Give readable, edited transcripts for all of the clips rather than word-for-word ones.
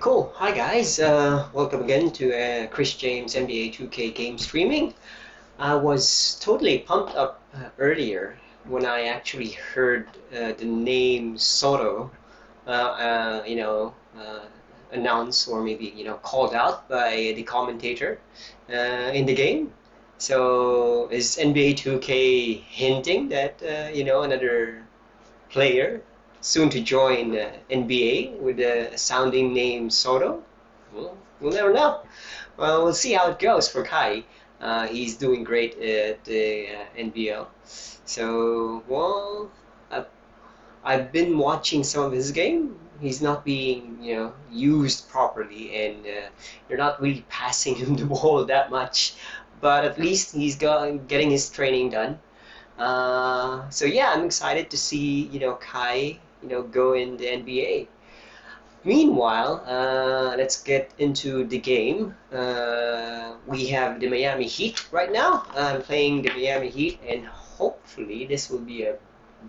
Cool. Hi guys. Welcome again to Chris James NBA 2K game streaming. I was totally pumped up earlier when I actually heard the name Soto, announced or maybe called out by the commentator in the game. So is NBA 2K hinting that another player soon to join NBA with a sounding name Soto? We'll never know. Well, we'll see how it goes for Kai. He's doing great at the NBL. So, well, I've, I've been watching some of his game. He's not being, used properly, and you're not really passing him the ball that much. But at least getting his training done. So yeah, I'm excited to see Kai go in the NBA. Meanwhile, let's get into the game. We have the Miami Heat right now. I'm playing the Miami Heat, and hopefully this will be a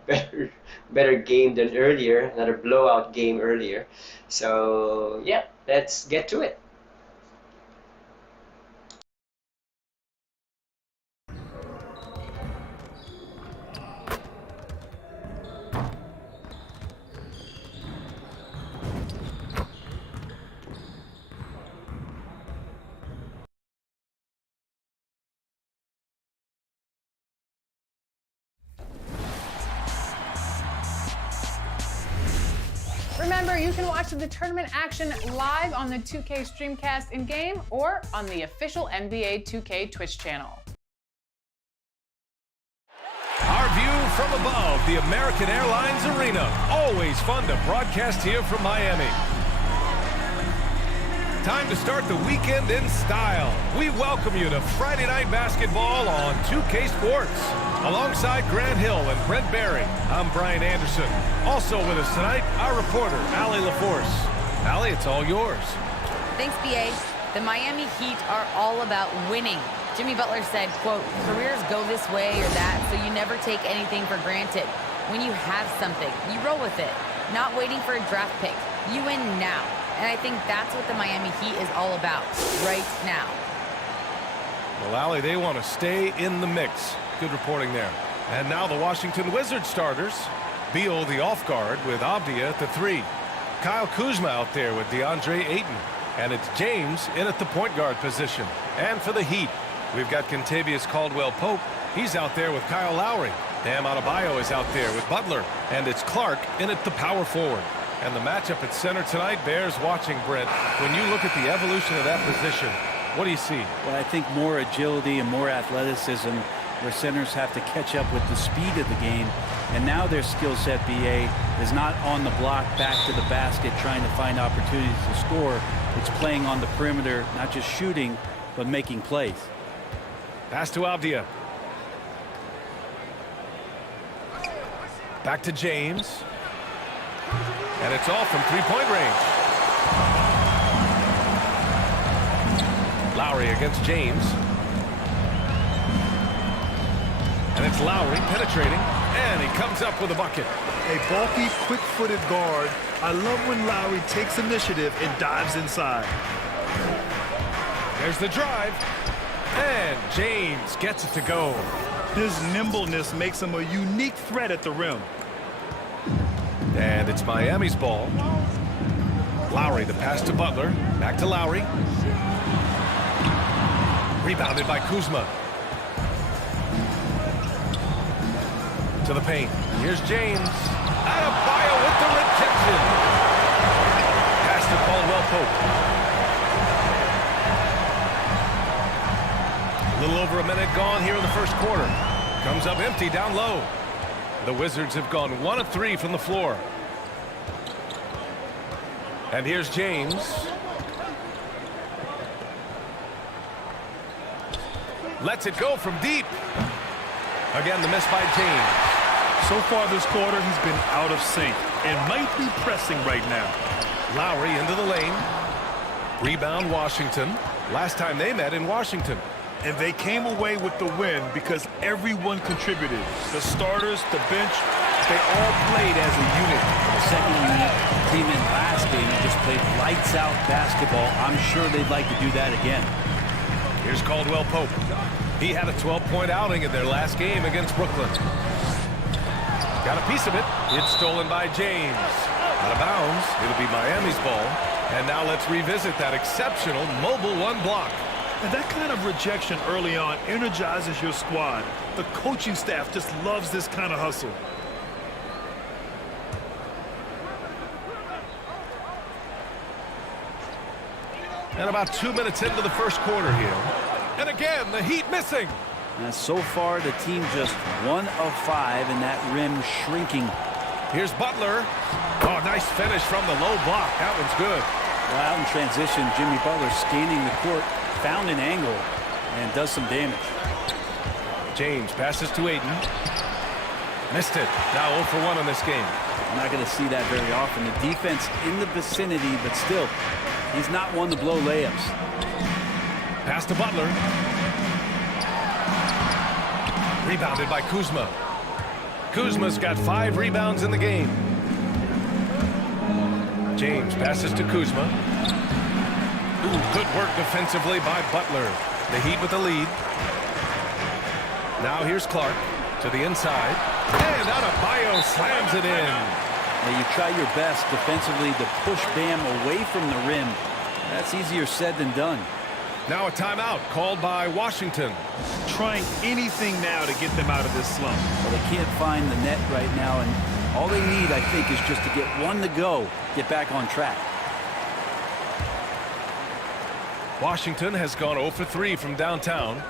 better better game than earlier. Another blowout game earlier. So yeah, let's get to it. Remember, you can watch the tournament action live on the 2K Streamcast in-game or on the official NBA 2K Twitch channel. Our view from above the American Airlines Arena. Always fun to broadcast here from Miami. Time to start the weekend in style. We welcome you to Friday Night Basketball on 2K Sports. Alongside Grant Hill and Brent Barry, I'm Brian Anderson. Also with us tonight, our reporter, Allie LaForce. Allie, it's all yours. Thanks, BA. The Miami Heat are all about winning. Jimmy Butler said, quote, careers go this way or that, so you never take anything for granted. When you have something, you roll with it. Not waiting for a draft pick. You win now. And I think that's what the Miami Heat is all about right now. Well, Allie, they want to stay in the mix. Good reporting there. And now the Washington Wizards starters. Beal the off guard with Avdia at the 3. Kyle Kuzma out there with DeAndre Ayton. And it's James in at the point guard position. And for the Heat, we've got Kentavious Caldwell-Pope. He's out there with Kyle Lowry. Bam Adebayo is out there with Butler. And it's Clark in at the power forward. And the matchup at center tonight bears watching, Brent. When you look at the evolution of that position, what do you see? Well, I think more agility and more athleticism where centers have to catch up with the speed of the game. And now their skill set, BA, is not on the block back to the basket trying to find opportunities to score. It's playing on the perimeter, not just shooting, but making plays. Pass to Avdia. Back to James. And it's off from three-point range. Lowry against James. And it's Lowry penetrating. And he comes up with a bucket. A bulky, quick-footed guard. I love when Lowry takes initiative and dives inside. There's the drive. And James gets it to go. His nimbleness makes him a unique threat at the rim. And it's Miami's ball. Lowry, the pass to Butler. Back to Lowry. Rebounded by Kuzma. To the paint. Here's James. Adebayo with the rejection. Pass to Caldwell-Pope. A little over a minute gone here in the first quarter. Comes up empty down low. The Wizards have gone 1 of 3 from the floor. And here's James. Lets it go from deep. Again, the miss by James. So far this quarter, he's been out of sync and might be pressing right now. Lowry into the lane. Rebound Washington. Last time they met in Washington. And they came away with the win because everyone contributed. The starters, the bench, they all played as a unit. The second unit came in last game and just played lights out basketball. I'm sure they'd like to do that again. Here's Caldwell Pope. He had a 12-point outing in their last game against Brooklyn. Got a piece of it. It's stolen by James. Out of bounds. It'll be Miami's ball. And now let's revisit that exceptional mobile one block. And that kind of rejection early on energizes your squad. The coaching staff just loves this kind of hustle. And about 2 minutes into the first quarter here. And again, the Heat missing. And so far, the team just 1 of 5, and that rim shrinking. Here's Butler. Oh, nice finish from the low block. That one's good. Well, out in transition, Jimmy Butler scanning the court, found an angle, and does some damage. James passes to Ayton. Missed it. Now 0 for 1 in this game. I'm not going to see that very often. The defense in the vicinity, but still, he's not one to blow layups. Pass to Butler. Rebounded by Kuzma. Kuzma's got 5 rebounds in the game. James passes to Kuzma. Ooh, good work defensively by Butler. The Heat with the lead. Now here's Clark to the inside. And Adebayo slams it in. Now you try your best defensively to push Bam away from the rim. That's easier said than done. Now a timeout called by Washington. Trying anything now to get them out of this slump. Well, they can't find the net right now, and all they need, I think, is just to get one to go, get back on track. Washington has gone 0 for 3 from downtown.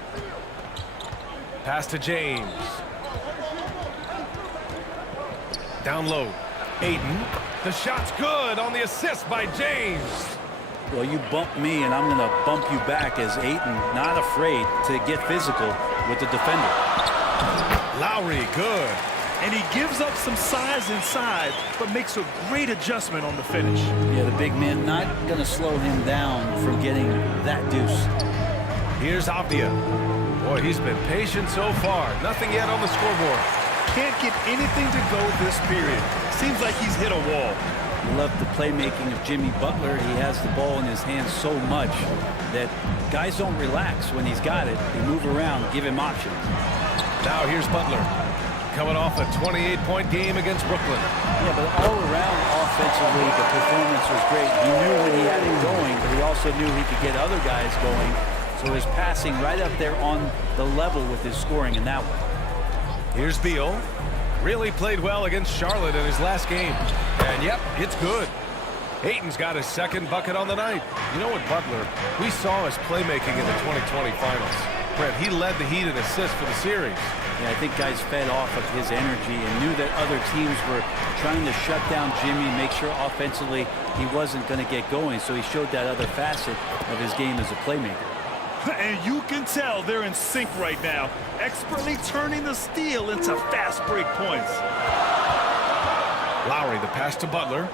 Pass to James. Down low. Ayton. The shot's good on the assist by James. Well, you bump me, and I'm going to bump you back as Ayton, not afraid to get physical with the defender. Lowry, good. And he gives up some size inside, but makes a great adjustment on the finish. Yeah, the big man not going to slow him down from getting that deuce. Here's Avdia. Boy, he's been patient so far. Nothing yet on the scoreboard. Can't get anything to go this period. Seems like he's hit a wall. I love the playmaking of Jimmy Butler. He has the ball in his hands so much that guys don't relax when he's got it. They move around, give him options. Now here's Butler. Coming off a 28-point game against Brooklyn. Yeah, but all around offensively, the performance was great. He knew when he had it going, but he also knew he could get other guys going. So his passing right up there on the level with his scoring in that one. Here's Beal. Really played well against Charlotte in his last game. And yep, it's good. Ayton's got his second bucket on the night. You know what, Butler, we saw his playmaking in the 2020 finals. Brent, he led the Heat in assists for the series. Yeah, I think guys fed off of his energy and knew that other teams were trying to shut down Jimmy, make sure offensively he wasn't going to get going. So he showed that other facet of his game as a playmaker. And you can tell they're in sync right now, expertly turning the steal into fast break points. Lowry, the pass to Butler.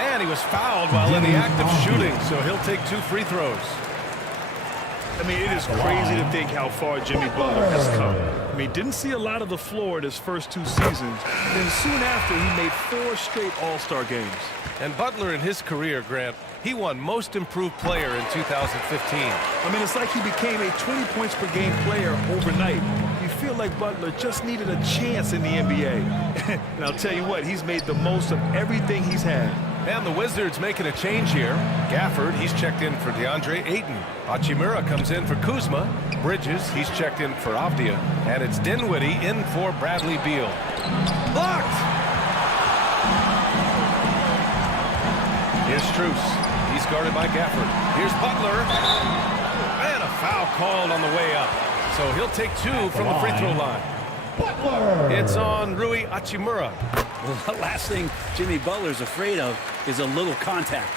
And he was fouled while in the act of shooting, so he'll take 2 free throws. I mean, it is crazy to think how far Jimmy Butler has come. I mean, didn't see a lot of the floor in his first 2 seasons. Then soon after, he made 4 straight All-Star games. And Butler in his career, Grant, he won Most Improved Player in 2015. I mean, it's like he became a 20 points per game player overnight. You feel like Butler just needed a chance in the NBA. And I'll tell you what, he's made the most of everything he's had. And the Wizards making a change here. Gafford, he's checked in for DeAndre Ayton. Hachimura comes in for Kuzma. Bridges, he's checked in for Avdia. And it's Dinwiddie in for Bradley Beal. Blocked! Here's Strus. He's guarded by Gafford. Here's Butler. And a foul called on the way up. So he'll take 2 from the free throw line. It's on Rui Hachimura. The last thing Jimmy Butler's afraid of is a little contact.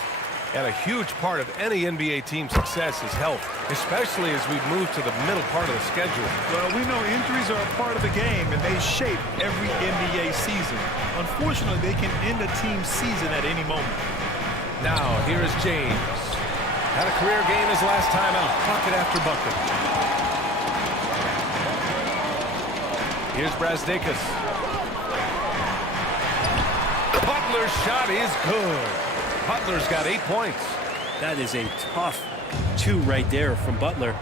And a huge part of any NBA team's success is health, especially as we move to the middle part of the schedule. Well, we know injuries are a part of the game, and they shape every NBA season. Unfortunately, they can end a team's season at any moment. Now, here is James. Had a career game his last time out. Bucket after bucket. Here's Brazdakis. Butler's shot is good. Butler's got 8 points. That is a tough 2 right there from Butler.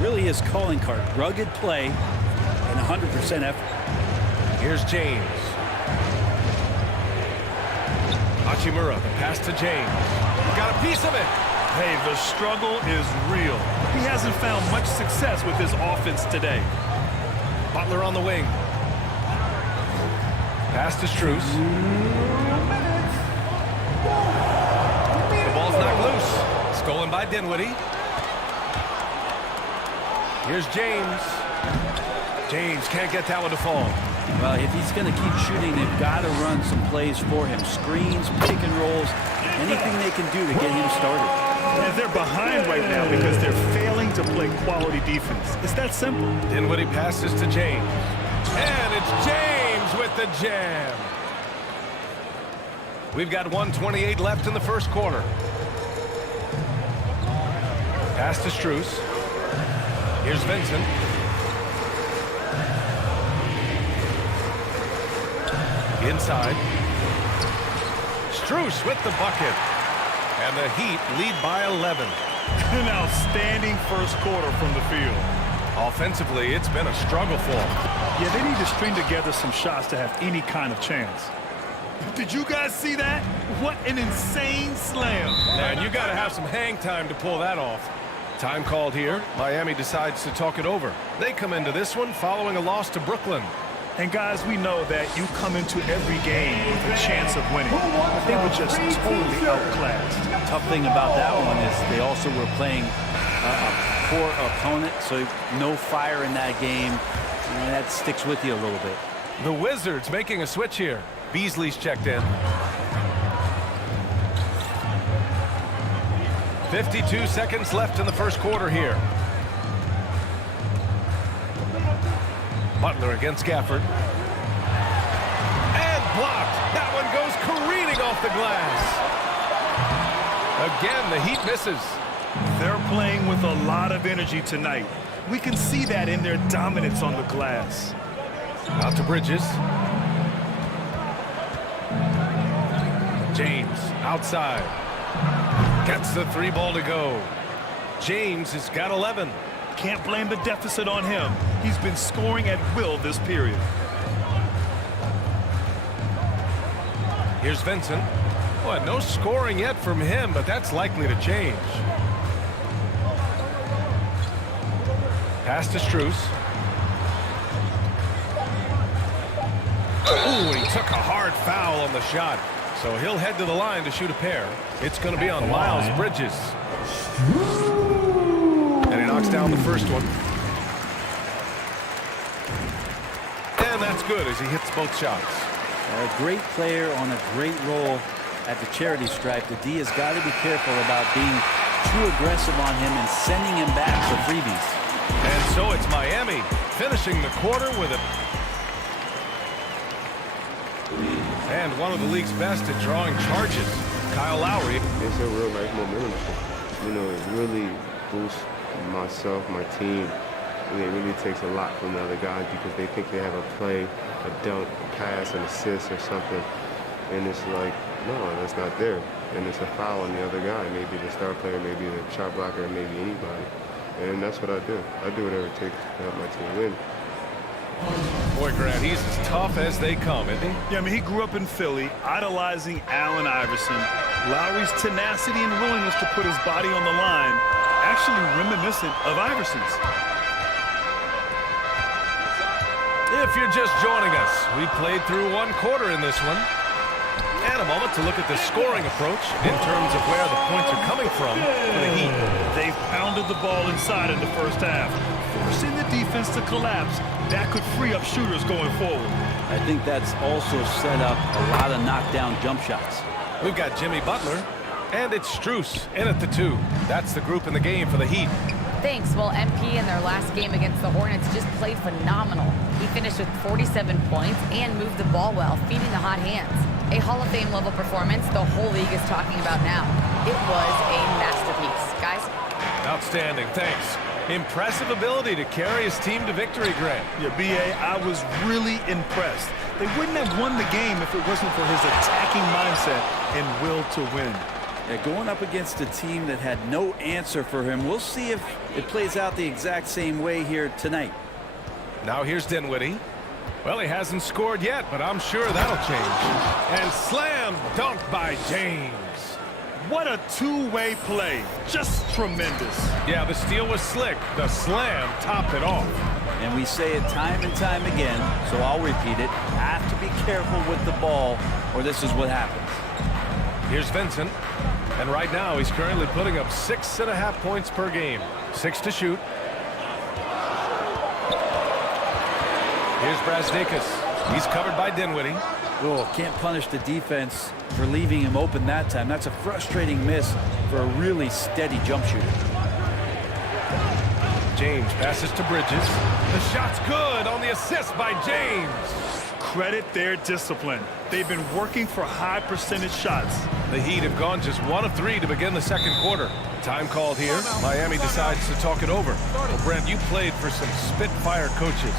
Really his calling card. Rugged play and 100% effort. Here's James. Hachimura, the pass to James. Got a piece of it. Hey, the struggle is real. He hasn't found much success with his offense today. Butler on the wing. Pass to Strus. The ball's knocked loose. Stolen by Dinwiddie. Here's James. James can't get that one to fall. Well, if he's going to keep shooting, they've got to run some plays for him. Screens, pick and rolls, anything they can do to get him started. And they're behind right now because they're failing to play quality defense. It's that simple. Dinwiddie passes to James. And it's James with the jam. We've got 1:28 left in the first quarter. Pass to Strus. Here's Vincent. Inside. Strus with the bucket. And the Heat lead by 11. An outstanding first quarter from the field. Offensively, it's been a struggle for them. Yeah, they need to string together some shots to have any kind of chance. Did you guys see that? What an insane slam. And you got to have some hang time to pull that off. Time called here. Miami decides to talk it over. They come into this one following a loss to Brooklyn. And guys, we know that you come into every game with a chance of winning. But they were just totally outclassed. Tough thing about that one is they also were playing a poor opponent, so no fire in that game. And that sticks with you a little bit. The Wizards making a switch here. Beasley's checked in. 52 seconds left in the first quarter here. Butler against Gafford. And blocked. That one goes careening off the glass. Again, the Heat misses. They're playing with a lot of energy tonight. We can see that in their dominance on the glass. Out to Bridges. James outside. Gets the 3 ball to go. James has got 11. Can't blame the deficit on him. He's been scoring at will this period. Here's Vincent. Well, no scoring yet from him, but that's likely to change. Pass to Strus. Ooh, he took a hard foul on the shot. So he'll head to the line to shoot a pair. It's going to be on Miles Bridges. And he knocks down the first one. And that's good as he hits both shots. A great player on a great role at the charity stripe. The D has got to be careful about being too aggressive on him and sending him back for freebies. And so it's Miami finishing the quarter with a... And one of the league's best at drawing charges, Kyle Lowry. It's a real nice momentum. You know, it really boosts myself, my team. And it really takes a lot from the other guys because they think they have a play, a dunk, a pass, an assist or something. And it's like, no, that's not there. And it's a foul on the other guy, maybe the star player, maybe the shot blocker, maybe anybody. And that's what I do. I do whatever it takes to help my team win. Boy, Grant, he's as tough as they come, isn't he? Yeah, I mean, he grew up in Philly, idolizing Allen Iverson. Lowry's tenacity and willingness to put his body on the line, actually reminiscent of Iverson's. If you're just joining us, we played through one quarter in this one. And a moment to look at the scoring approach in terms of where the points are coming from for the Heat. They've pounded the ball inside in the first half, forcing the defense to collapse. That could free up shooters going forward. I think that's also set up a lot of knockdown jump shots. We've got Jimmy Butler, and it's Strus in at the 2. That's the group in the game for the Heat. Thanks. Well, MP in their last game against the Hornets just played phenomenal. He finished with 47 points and moved the ball well, feeding the hot hands. A Hall of Fame level performance the whole league is talking about now. It was a masterpiece. Guys? Outstanding, thanks. Impressive ability to carry his team to victory, Grant. Yeah, B.A., I was really impressed. They wouldn't have won the game if it wasn't for his attacking mindset and will to win. Yeah, going up against a team that had no answer for him. We'll see if it plays out the exact same way here tonight. Now here's Dinwiddie. Well, he hasn't scored yet, but I'm sure that'll change. And slam dunk by James. What a two-way play. Just tremendous. Yeah, the steal was slick. The slam topped it off. And we say it time and time again, so I'll repeat it. Have to be careful with the ball, or this is what happens. Here's Vincent. And right now, he's currently putting up 6.5 points per game. 6 to shoot. Here's Brazdeikis. He's covered by Dinwiddie. Oh, can't punish the defense for leaving him open that time. That's a frustrating miss for a really steady jump shooter. James passes to Bridges. The shot's good on the assist by James. Credit their discipline. They've been working for high percentage shots. The Heat have gone just 1 of 3 to begin the second quarter. Time called here. Miami decides to talk it over. Well, Brent, you played for some Spitfire coaches.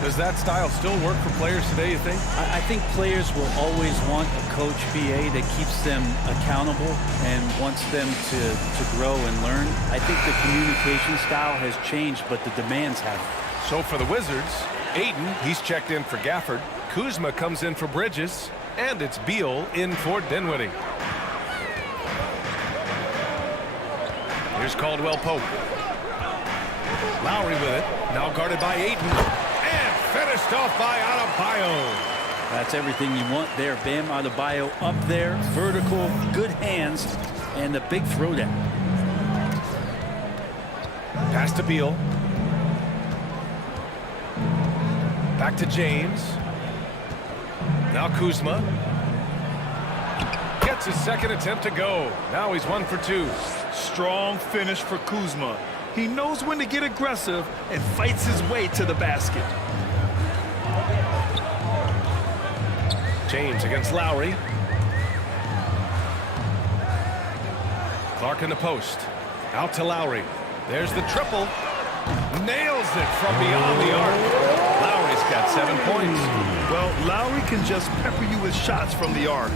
Does that style still work for players today, you think? I think players will always want a coach, BA, that keeps them accountable and wants them to grow and learn. I think the communication style has changed, but the demands haven't. So for the Wizards, Ayton, he's checked in for Gafford. Kuzma comes in for Bridges. And it's Beal in for Dinwiddie. Here's Caldwell Pope. Lowry with it. Now guarded by Ayton. And finished off by Adebayo. That's everything you want there. Bam Adebayo up there. Vertical, good hands, and a big throwdown. Pass to Beal. Back to James. Now Kuzma. Gets his second attempt to go. Now he's 1 for 2. Strong finish for Kuzma. He knows when to get aggressive and fights his way to the basket. James against Lowry. Clark in the post. Out to Lowry. There's the triple. Nails it from beyond the arc. Lowry's got 7 points. Well, Lowry can just pepper you with shots from the arc.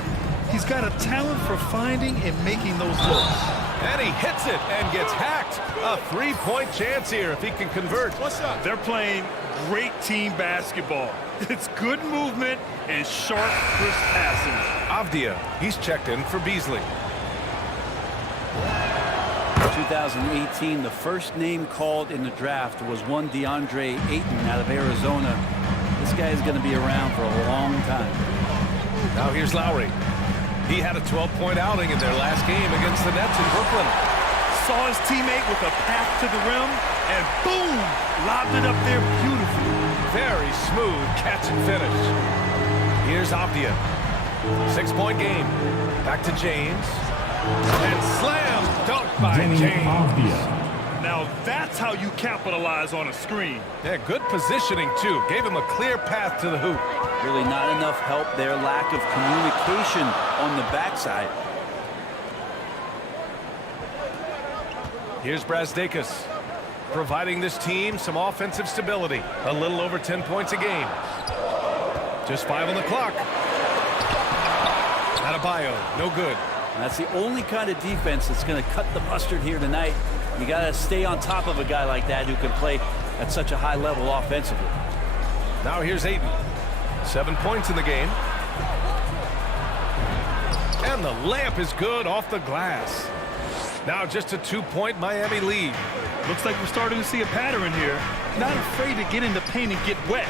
He's got a talent for finding and making those looks. And he hits it and gets hacked. A 3-point chance here if he can convert. What's up? They're playing great team basketball. It's good movement and sharp, crisp passing. Avdia, he's checked in for Beasley. 2018, the first name called in the draft was one DeAndre Ayton out of Arizona. This guy is going to be around for a long time. Now here's Lowry. He had a 12-point outing in their last game against the Nets in Brooklyn. Saw his teammate with a path to the rim, and boom! Lobbed it up there beautifully. Very smooth catch and finish. Here's Avdia. 6-point game. Back to James. And slam dunk by James. Now that's how you capitalize on a screen. Yeah, good positioning, too. Gave him a clear path to the hoop. Really not enough help there. Lack of communication on the backside. Here's Brazdeikis, providing this team some offensive stability. A little over 10 points a game. Just 5 on the clock. Adebayo, no good. That's the only kind of defense that's going to cut the mustard here tonight. You got to stay on top of a guy like that who can play at such a high level offensively. Now here's Ayton. 7 points in the game. And the layup is good off the glass. Now just a 2-point Miami lead. Looks like we're starting to see a pattern here. Not afraid to get in the paint and get wet.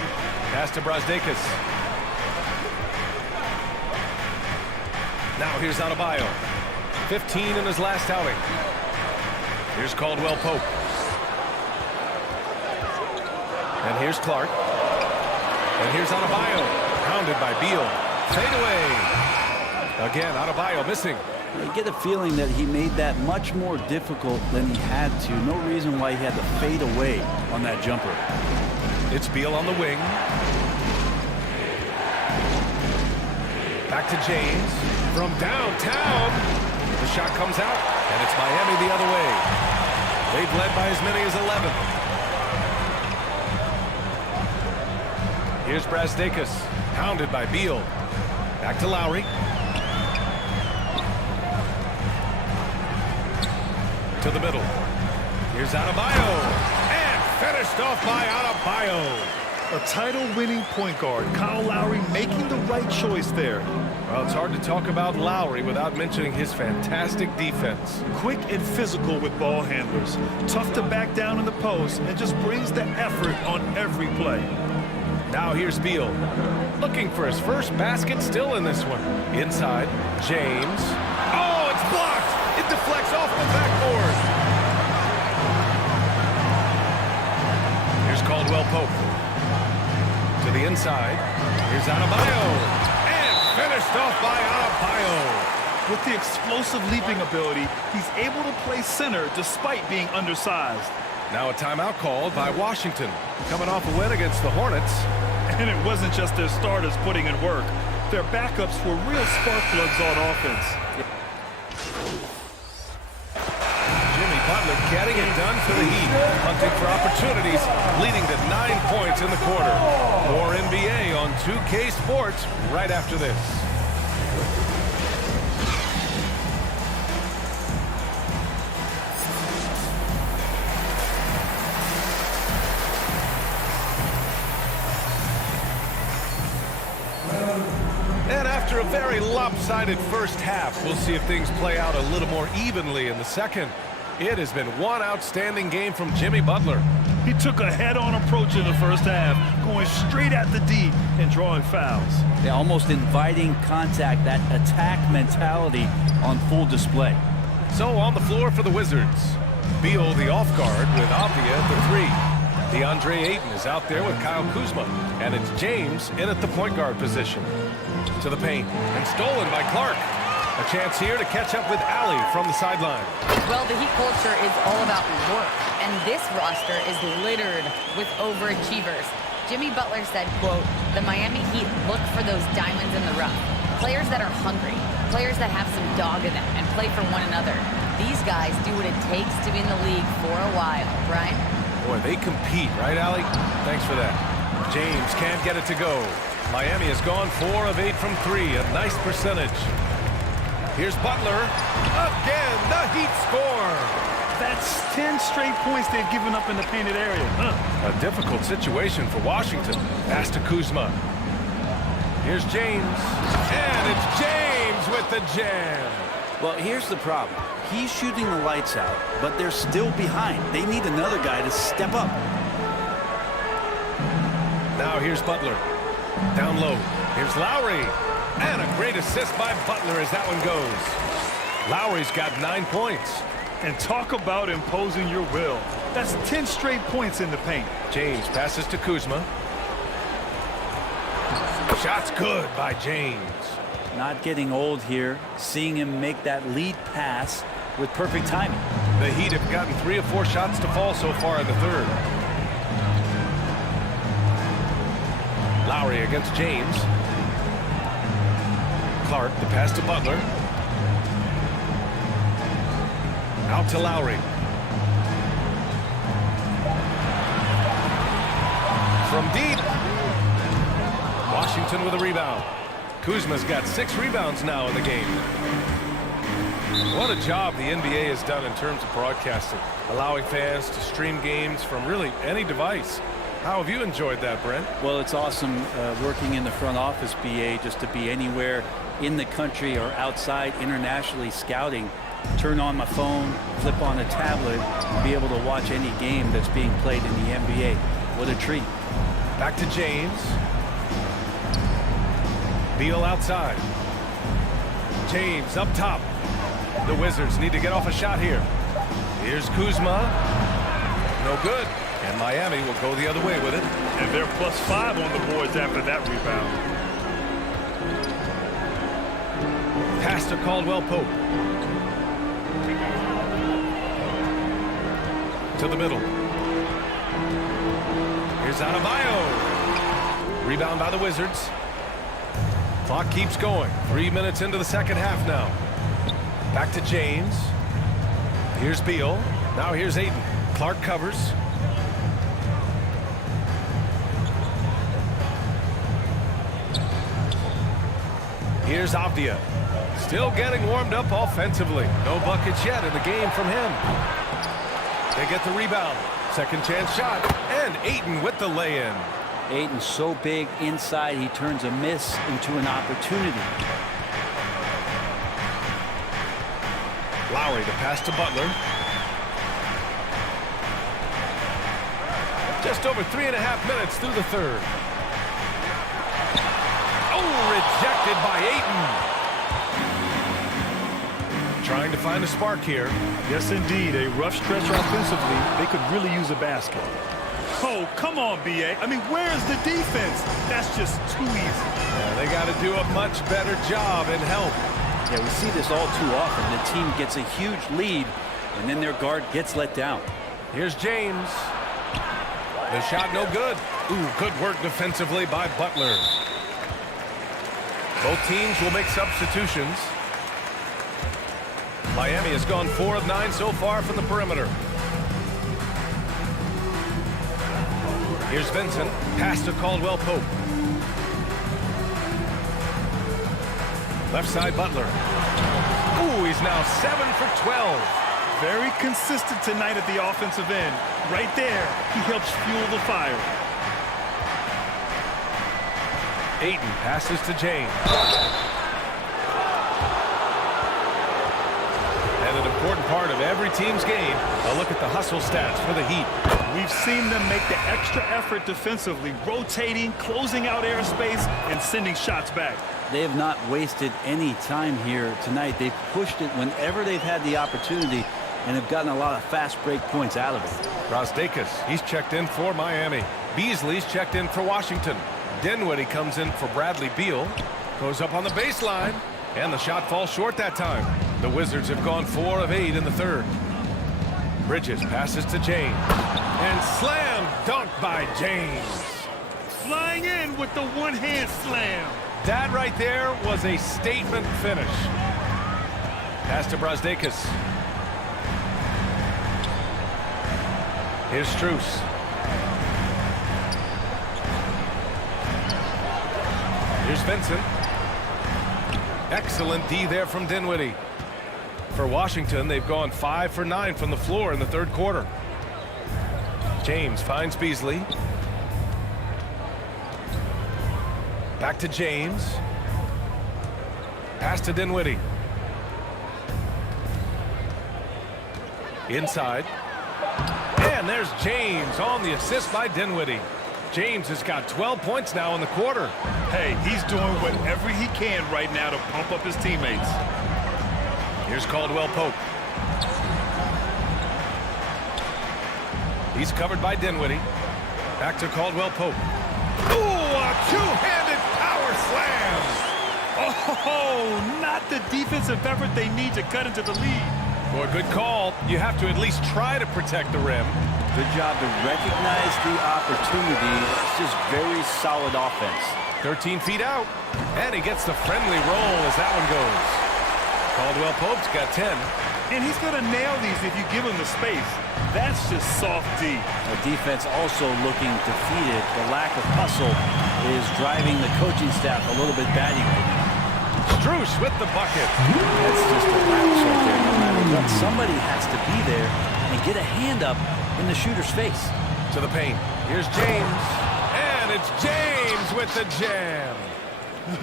Pass to Brazdeikis. Now here's Adebayo. 15 in his last outing. Here's Caldwell Pope. And here's Clark. And here's Adebayo. Pounded by Beal. Fade away. Again, Adebayo missing. You get a feeling that he made that much more difficult than he had to. No reason why he had to fade away on that jumper. It's Beal on the wing. Back to James from downtown. The shot comes out, and it's Miami the other way. They've led by as many as 11. Here's Brazdakis, pounded by Beal. Back to Lowry. To the middle. Here's Adebayo. And finished off by Adebayo. A title-winning point guard, Kyle Lowry, making the right choice there. Well, it's hard to talk about Lowry without mentioning his fantastic defense. Quick and physical with ball handlers. Tough to back down in the post and just brings the effort on every play. Now here's Beal. Looking for his first basket, still in this one. Inside, James. Oh, it's blocked! It deflects off the backboard. Here's Caldwell Pope. To the inside. Here's Adebayo. And finished off by Adebayo. With the explosive leaping ability, he's able to play center despite being undersized. Now a timeout called by Washington. Coming off a win against the Hornets. And it wasn't just their starters putting in work. Their backups were real spark plugs on offense. Jimmy Butler getting it done for the Heat. Hunting for opportunities, leading to 9 points in the quarter. More NBA on 2K Sports right after this. And after a very lopsided first half, we'll see if things play out a little more evenly in the second. It has been one outstanding game from Jimmy Butler. He took a head-on approach in the first half, going straight at the D and drawing fouls. They're almost inviting contact, that attack mentality on full display. So on the floor for the Wizards, Beal the off guard with Avdia at the 3. DeAndre Ayton is out there with Kyle Kuzma, and it's James in at the point guard position. To the paint, and stolen by Clark. A chance here to catch up with Allie from the sideline. Well, the Heat culture is all about work, and this roster is littered with overachievers. Jimmy Butler said, quote, "The Miami Heat look for those diamonds in the rough. Players that are hungry, players that have some dog in them and play for one another. These guys do what it takes to be in the league for a while." Brian? Boy, they compete, right, Allie? Thanks for that. James can't get it to go. Miami has gone 4 of 8 from 3, a nice percentage. Here's Butler. Again, the Heat score. That's 10 straight points they've given up in the painted area. A difficult situation for Washington. Pass to Kuzma. Here's James. And it's James with the jam. Well, here's the problem. He's shooting the lights out, but they're still behind. They need another guy to step up. Now here's Butler. Down low. Here's Lowry. And a great assist by Butler as that one goes. Lowry's got 9 points. And talk about imposing your will. That's 10 straight points in the paint. James passes to Kuzma. Shot's good by James. Not getting old here. Seeing him make that lead pass with perfect timing. The Heat have gotten 3 of 4 shots to fall so far in the third. Lowry against James. Clark, the pass to Butler. Out to Lowry. From deep. Washington with a rebound. Kuzma's got 6 rebounds now in the game. What a job the NBA has done in terms of broadcasting, allowing fans to stream games from really any device. How have you enjoyed that, Brent? Well, it's awesome working in the front office, BA, just to be anywhere in the country or outside internationally scouting. Turn on my phone, flip on a tablet, and be able to watch any game that's being played in the NBA. What a treat. Back to James. Beal outside. James up top. The Wizards need to get off a shot here. Here's Kuzma. No good. And Miami will go the other way with it. And they're +5 on the boards after that rebound. Pass to Caldwell Pope. To the middle. Here's Adebayo. Rebound by the Wizards. Clock keeps going. 3 minutes into the second half now. Back to James. Here's Beal. Now here's Ayton. Clark covers. Here's Avdia. Still getting warmed up offensively. No buckets yet in the game from him. They get the rebound. Second chance shot. And Ayton with the lay-in. Ayton's so big inside, he turns a miss into an opportunity. Lowry, the pass to Butler. Just over 3.5 minutes through the third. Oh, rejected by Ayton. Trying to find a spark here. Yes, indeed. A rough stretch offensively. They could really use a basket. Oh, come on, B.A. I mean, where's the defense? That's just too easy. Yeah, they got to do a much better job and help. Yeah, we see this all too often. The team gets a huge lead, and then their guard gets let down. Here's James. The shot no good. Ooh, good work defensively by Butler. Both teams will make substitutions. Miami has gone 4 of 9 so far from the perimeter. Here's Vincent. Pass to Caldwell Pope. Left side Butler. Ooh, he's now 7 for 12. Very consistent tonight at the offensive end. Right there, he helps fuel the fire. Ayton passes to James. And an important part of every team's game, a look at the hustle stats for the Heat. We've seen them make the extra effort defensively, rotating, closing out airspace, and sending shots back. They have not wasted any time here tonight. They've pushed it whenever they've had the opportunity and have gotten a lot of fast break points out of it. Brasdeikis, he's checked in for Miami. Beasley's checked in for Washington. Dinwiddie comes in for Bradley Beal. Goes up on the baseline, and the shot falls short that time. The Wizards have gone 4 of 8 in the third. Bridges passes to James. And slam dunk by James. Flying in with the one-hand slam. That right there was a statement finish. Pass to Brasdeikis. Here's Strus. Here's Vincent. Excellent D there from Dinwiddie. For Washington, they've gone 5 for 9 from the floor in the third quarter. James finds Beasley. Back to James. Pass to Dinwiddie. Inside. And there's James on the assist by Dinwiddie. James has got 12 points now in the quarter. Hey, he's doing whatever he can right now to pump up his teammates. Here's Caldwell Pope. He's covered by Dinwiddie. Back to Caldwell Pope. Ooh, a two-handed power slam. Oh, not the defensive effort they need to cut into the lead. Boy, good call. You have to at least try to protect the rim. Good job to recognize the opportunity. It's just very solid offense. 13 feet out. And he gets the friendly roll as that one goes. Caldwell Pope's got 10. And he's going to nail these if you give him the space. That's just soft D. The defense also looking defeated. The lack of hustle is driving the coaching staff a little bit batty right now. Strus with the bucket. That's just a lapse right there. No matter what, somebody has to be there and get a hand up in the shooter's face. To the paint. Here's James. And it's James with the jam.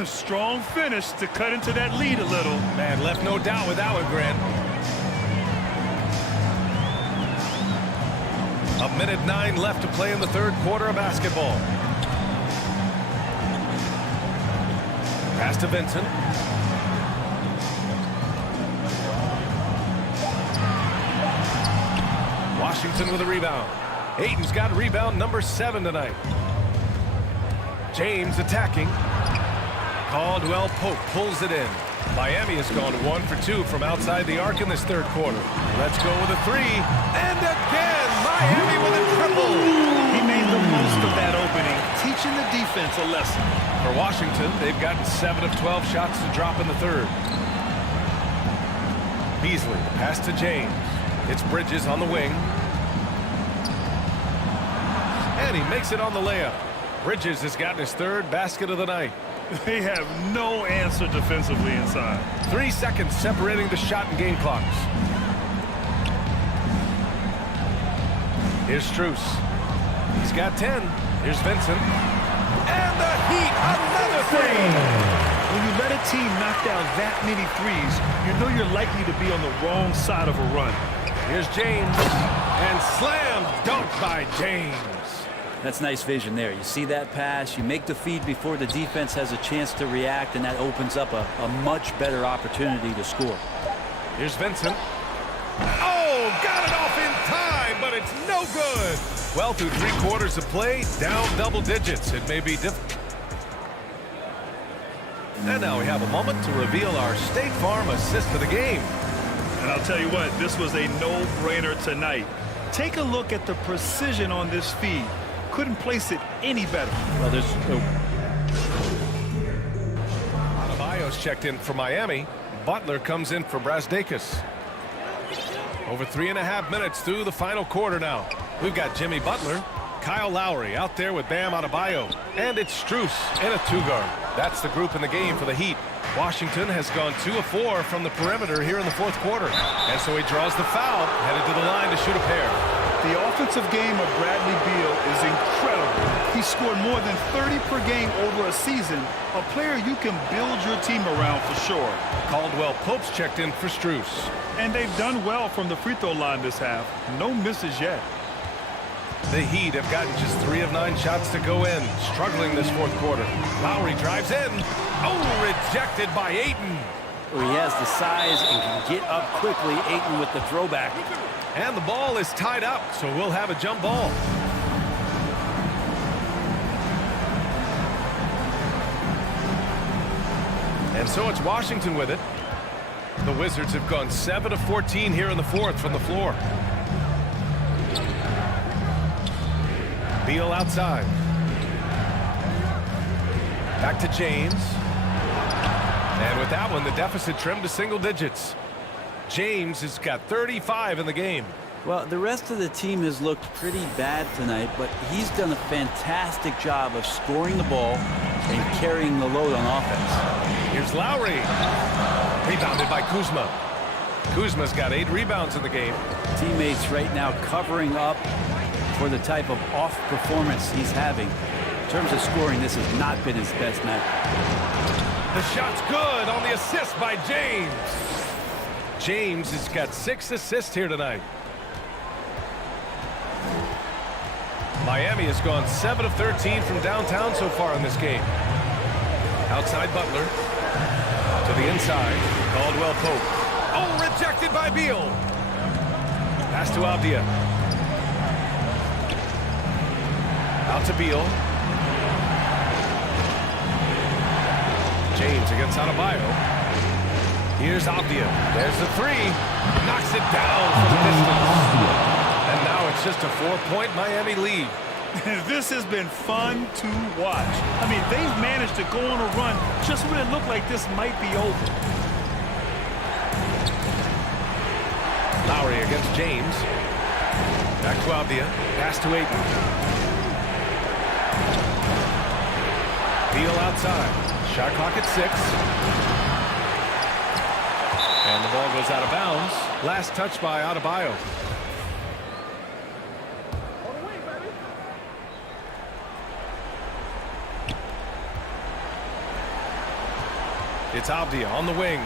Strong finish to cut into that lead a little. Man, left no doubt with that one, Grant. 1:09 left to play in the third quarter of basketball. Pass to Vincent. Washington with a rebound. Ayton's got rebound number 7 tonight. James attacking. Caldwell Pope pulls it in. Miami has gone 1 for 2 from outside the arc in this third quarter. Let's go with a three. And again, Miami with a triple. He made the most of that opening, teaching the defense a lesson. For Washington, they've gotten 7 of 12 shots to drop in the third. Beasley, pass to James. It's Bridges on the wing. And he makes it on the layup. Bridges has gotten his third basket of the night. They have no answer defensively inside. 3 seconds separating the shot and game clocks. Here's Strus. He's got 10. Here's Vincent. And the Heat, another three. When you let a team knock down that many threes, you know you're likely to be on the wrong side of a run. Here's James. And slam dunk by James. That's nice vision there. You see that pass, you make the feed before the defense has a chance to react, and that opens up a much better opportunity to score. Here's Vincent. Oh, got it off in time, but it's no good. Well, through 3 quarters of play, down double digits. It may be difficult. And now we have a moment to reveal our State Farm assist of the game. And I'll tell you what, this was a no-brainer tonight. Take a look at the precision on this feed. Couldn't place it any better. Well, there's Adebayo's checked in for Miami. Butler comes in for Brasdeikis. Over 3.5 minutes through the final quarter now. We've got Jimmy Butler, Kyle Lowry out there with Bam Adebayo, and it's Strus in a 2-guard. That's the group in the game for the Heat. Washington has gone 2 of 4 from the perimeter here in the fourth quarter, and so he draws the foul, headed to the line to shoot a pair. The offensive game of Bradley Beal is incredible. He scored more than 30 per game over a season, a player you can build your team around for sure. Caldwell Pope's checked in for Strus. And they've done well from the free throw line this half. No misses yet. The Heat have gotten just 3 of 9 shots to go in, struggling this fourth quarter. Lowry drives in. Oh, rejected by Ayton. he has the size and can get up quickly. Ayton with the throwback. And the ball is tied up, so we'll have a jump ball. And so it's Washington with it. The Wizards have gone 7 of 14 here in the fourth from the floor. Beal outside. Back to James. And with that one, the deficit trimmed to single digits. James has got 35 in the game. Well, the rest of the team has looked pretty bad tonight, but he's done a fantastic job of scoring the ball and carrying the load on offense. Here's Lowry. Rebounded by Kuzma. Kuzma's got 8 rebounds in the game. Teammates right now covering up for the type of off performance he's having. In terms of scoring, this has not been his best night. The shot's good on the assist by James. James has got 6 assists here tonight. Miami has gone 7 of 13 from downtown so far in this game. Outside Butler. To the inside. Caldwell Pope. Oh, rejected by Beal. Pass to Abdia. Out to Beal. James against Adebayo. Here's Abdia. There's the 3. Knocks it down from the distance. And now it's just a 4-point Miami lead. This has been fun to watch. I mean, they've managed to go on a run just when it looked like this might be over. Lowry against James. Back to Abdia. Pass to Ayton. Beal outside. Shot clock at 6. And the ball goes out of bounds. Last touch by Adebayo. It's Abdia on the wing.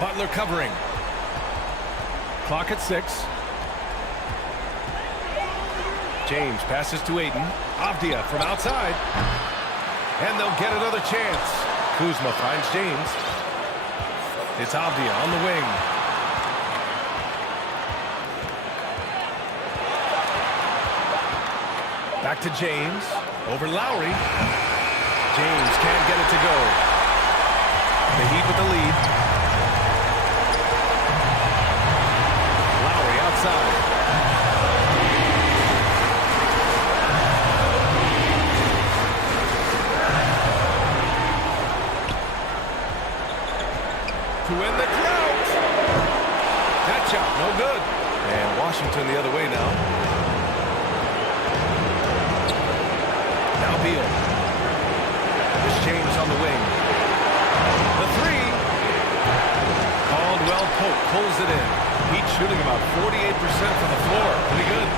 Butler covering. Clock at 6. James passes to Ayton. Abdia from outside. And they'll get another chance. Kuzma finds James. It's Abdia on the wing. Back to James. Over Lowry. James can't get it to go. The Heat with the lead. shot, no good. And Washington the other way now. Now Beal. Here's James on the wing. The three. Caldwell Pope pulls it in. Heat shooting about 48% from the floor. Pretty good.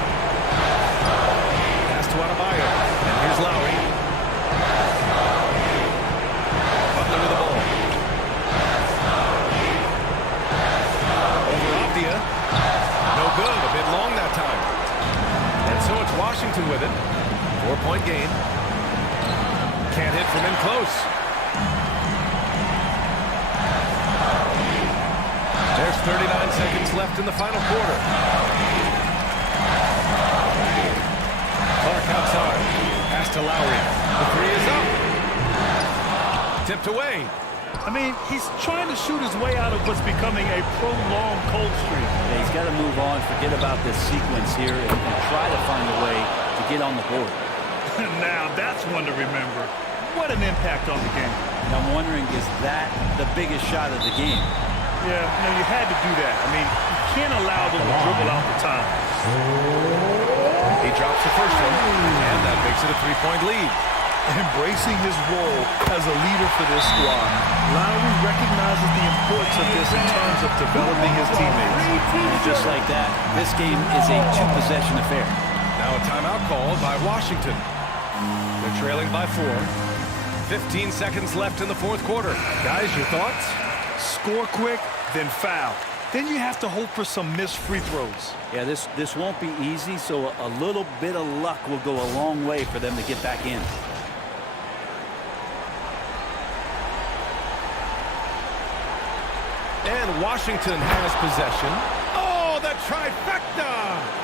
Pass to Adebayo. And here's Lowry. Butler with the ball. Over Abdia. No good. A bit long that time. And so it's Washington with it. 4-point game. Can't hit from in close. There's 39 seconds left in the final quarter. Clark outside. Pass to Lowry. The three is up. Tipped away. I mean, he's trying to shoot his way out of what's becoming a prolonged cold streak. Yeah, he's got to move on, forget about this sequence here, and try to find a way to get on the board. Now, that's one to remember. What an impact on the game. And I'm wondering, is that the biggest shot of the game? Yeah, you had to do that. I mean, you can't allow them to dribble out the time. He drops the first one, and that makes it a 3-point lead. Embracing his role as a leader for this squad, Lowry recognizes the importance of this in terms of developing his teammates. And just like that, this game is a two-possession affair. Now a timeout called by Washington. They're trailing by 4. 15 seconds left in the fourth quarter. Guys, your thoughts? Score quick, then foul. Then you have to hope for some missed free throws. Yeah, this won't be easy, so a little bit of luck will go a long way for them to get back in. And Washington has possession. Oh, the trifecta!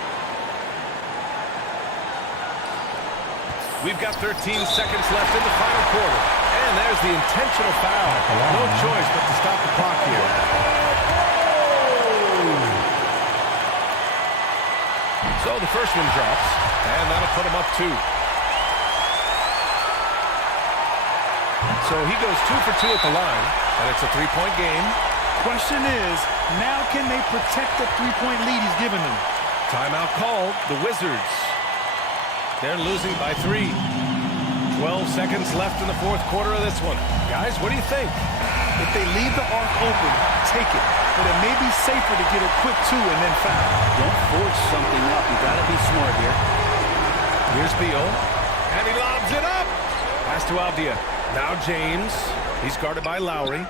We've got 13 seconds left in the final quarter. And there's the intentional foul. No choice but to stop the clock here. So the first one drops, and that'll put him up 2. So he goes 2 for 2 at the line, and it's a 3-point game. Question is, now can they protect the 3-point lead he's given them? Timeout called. The Wizards. They're losing by 3. 12 seconds left in the fourth quarter of this one. Guys, what do you think? If they leave the arc open, take it. But it may be safer to get a quick 2 and then foul. Don't force something up. You got to be smart here. Here's Beal. And he lobs it up. Pass to Abdia. Now James. He's guarded by Lowry.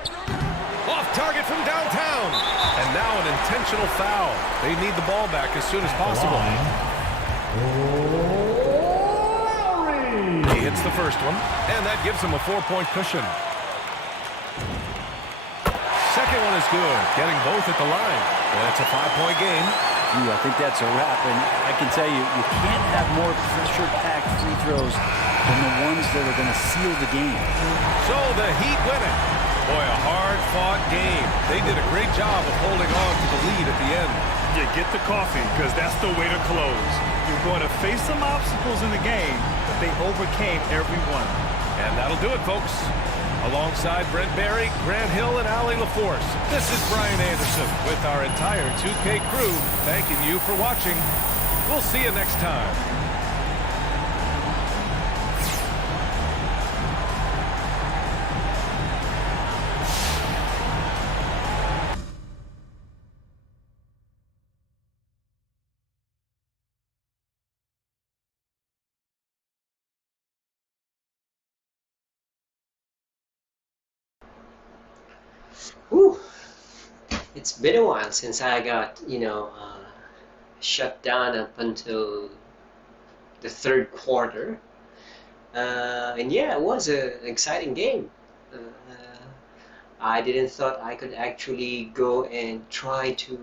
Off target from downtown. And now an intentional foul. They need the ball back as soon as possible. He hits the first one, and that gives him a 4-point cushion. Second one is good, getting both at the line. And it's a 5-point game. Ooh, I think that's a wrap, and I can tell you, you can't have more pressure-packed free throws than the ones that are going to seal the game. So the Heat win it. Boy, a hard-fought game. They did a great job of holding on to the lead at the end. You get the coffee, because that's the way to close. You're going to face some obstacles in the game, but they overcame every one. And that'll do it, folks. Alongside Brent Barry, Grant Hill, and Allie LaForce, this is Brian Anderson with our entire 2K crew thanking you for watching. We'll see you next time. Whew. It's been a while since I got, shut down up until the third quarter. And yeah, it was an exciting game. I didn't thought I could actually go and try to,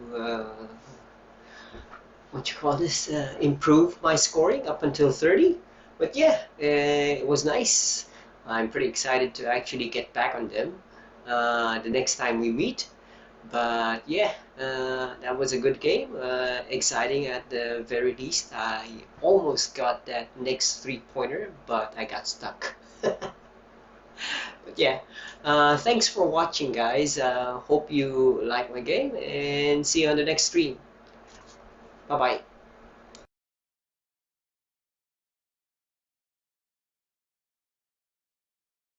improve my scoring up until 30. But yeah, it was nice. I'm pretty excited to actually get back on them the next time we meet. But yeah, that was a good game, exciting at the very least. I almost got that next 3-pointer, but I got stuck. But yeah, thanks for watching, guys. Hope you like my game, and see you on the next stream. Bye bye.